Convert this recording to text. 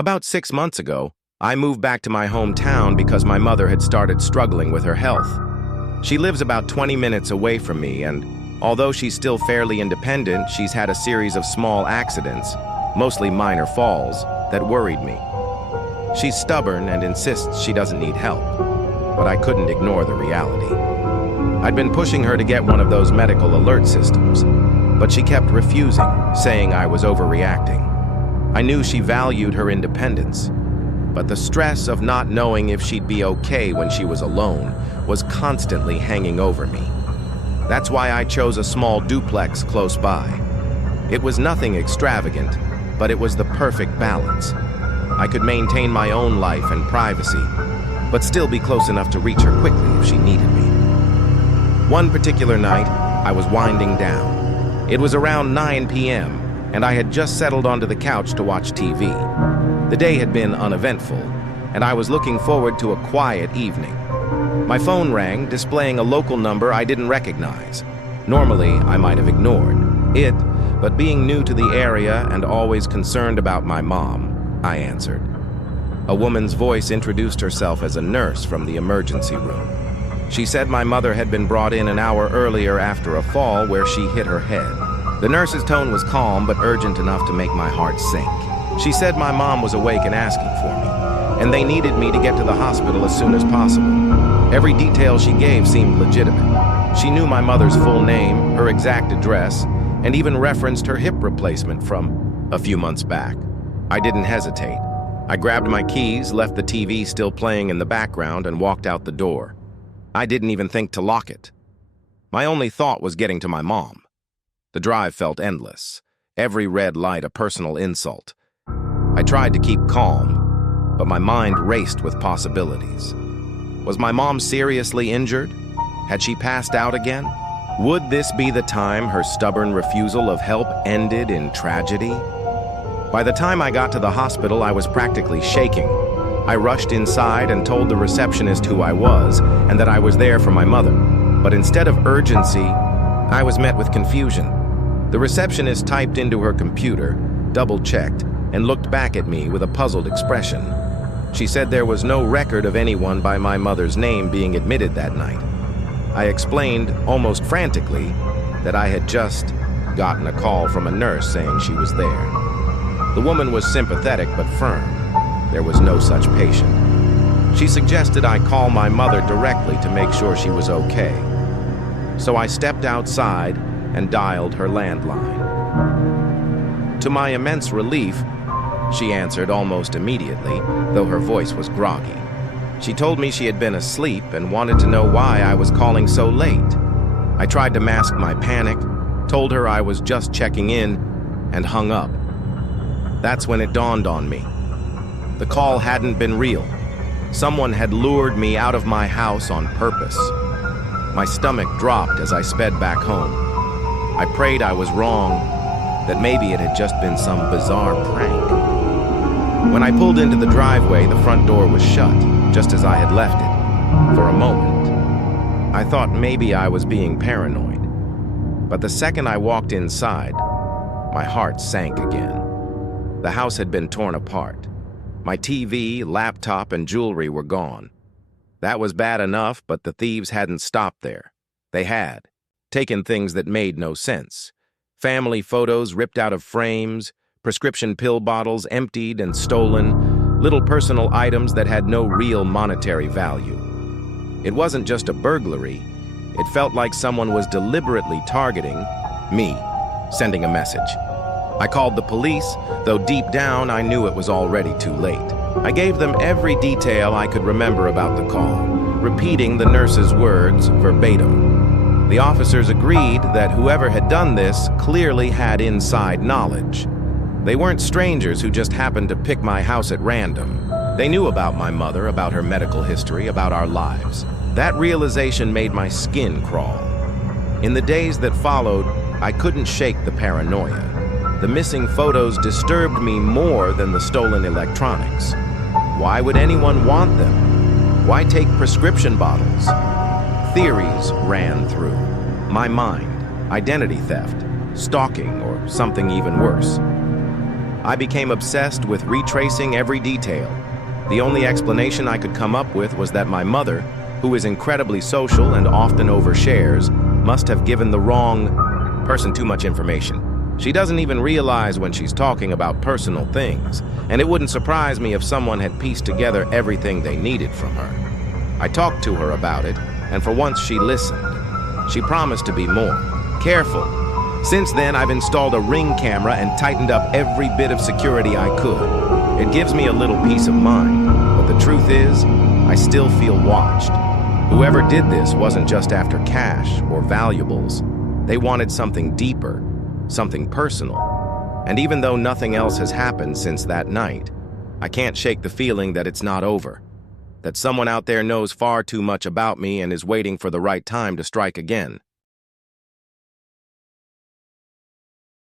About 6 months ago, I moved back to my hometown because my mother had started struggling with her health. She lives about 20 minutes away from me, and although she's still fairly independent, she's had a series of small accidents, mostly minor falls, that worried me. She's stubborn and insists she doesn't need help, but I couldn't ignore the reality. I'd been pushing her to get one of those medical alert systems, but she kept refusing, saying I was overreacting. I knew she valued her independence, but the stress of not knowing if she'd be okay when she was alone was constantly hanging over me. That's why I chose a small duplex close by. It was nothing extravagant, but it was the perfect balance. I could maintain my own life and privacy, but still be close enough to reach her quickly if she needed me. One particular night, I was winding down. It was around 9 p.m., and I had just settled onto the couch to watch TV. The day had been uneventful, and I was looking forward to a quiet evening. My phone rang, displaying a local number I didn't recognize. Normally, I might have ignored it, but being new to the area and always concerned about my mom, I answered. A woman's voice introduced herself as a nurse from the emergency room. She said my mother had been brought in an hour earlier after a fall where she hit her head. The nurse's tone was calm but urgent enough to make my heart sink. She said my mom was awake and asking for me, and they needed me to get to the hospital as soon as possible. Every detail she gave seemed legitimate. She knew my mother's full name, her exact address, and even referenced her hip replacement from a few months back. I didn't hesitate. I grabbed my keys, left the TV still playing in the background, and walked out the door. I didn't even think to lock it. My only thought was getting to my mom. The drive felt endless, every red light a personal insult. I tried to keep calm, but my mind raced with possibilities. Was my mom seriously injured? Had she passed out again? Would this be the time her stubborn refusal of help ended in tragedy? By the time I got to the hospital, I was practically shaking. I rushed inside and told the receptionist who I was and that I was there for my mother. But instead of urgency, I was met with confusion. The receptionist typed into her computer, double-checked, and looked back at me with a puzzled expression. She said there was no record of anyone by my mother's name being admitted that night. I explained, almost frantically, that I had just gotten a call from a nurse saying she was there. The woman was sympathetic but firm. There was no such patient. She suggested I call my mother directly to make sure she was okay. So I stepped outside and dialed her landline. To my immense relief, she answered almost immediately, though her voice was groggy. She told me she had been asleep and wanted to know why I was calling so late. I tried to mask my panic, told her I was just checking in, and hung up. That's when it dawned on me. The call hadn't been real. Someone had lured me out of my house on purpose. My stomach dropped as I sped back home. I prayed I was wrong, that maybe it had just been some bizarre prank. When I pulled into the driveway, the front door was shut, just as I had left it. For a moment, I thought maybe I was being paranoid. But the second I walked inside, my heart sank again. The house had been torn apart. My TV, laptop, and jewelry were gone. That was bad enough, but the thieves hadn't stopped there. They had taken things that made no sense. Family photos ripped out of frames, prescription pill bottles emptied and stolen, little personal items that had no real monetary value. It wasn't just a burglary. It felt like someone was deliberately targeting me, sending a message. I called the police, though deep down I knew it was already too late. I gave them every detail I could remember about the call, repeating the nurse's words verbatim. The officers agreed that whoever had done this clearly had inside knowledge. They weren't strangers who just happened to pick my house at random. They knew about my mother, about her medical history, about our lives. That realization made my skin crawl. In the days that followed, I couldn't shake the paranoia. The missing photos disturbed me more than the stolen electronics. Why would anyone want them? Why take prescription bottles? Theories ran through my mind: identity theft, stalking, or something even worse. I became obsessed with retracing every detail. The only explanation I could come up with was that my mother, who is incredibly social and often overshares, must have given the wrong person too much information. She doesn't even realize when she's talking about personal things, and it wouldn't surprise me if someone had pieced together everything they needed from her. I talked to her about it, and for once she listened. She promised to be more careful. Since then, I've installed a Ring camera and tightened up every bit of security I could. It gives me a little peace of mind, but the truth is, I still feel watched. Whoever did this wasn't just after cash or valuables. They wanted something deeper, something personal. And even though nothing else has happened since that night, I can't shake the feeling that it's not over, that someone out there knows far too much about me and is waiting for the right time to strike again.